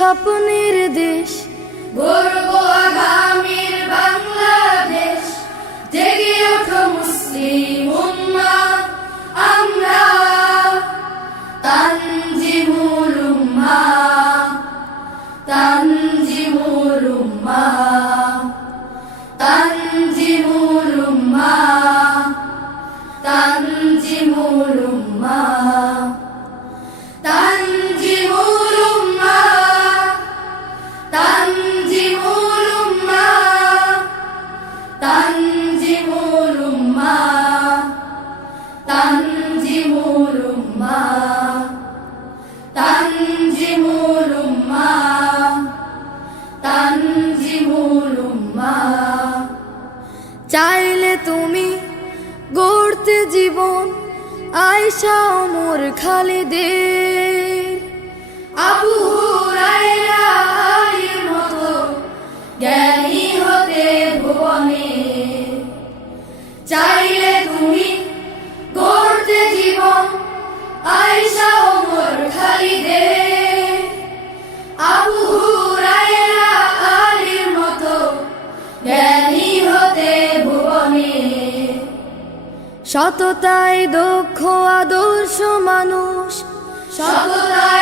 স্বপ্নের দেশ। গর্ব আগামীর বাংলাদেশ। জেগে ওঠো মুসলিম উম্মা আমরা তানজিমুল চাইলে তুমি গড়তে জীবন আয়সা ওমর খালিদের। আবু মতো জ্ঞানী হতে ভুবনে। চাইলে তুমি ভুবনে সততায় দক্ষ আদর্শ মানুষ। সততায়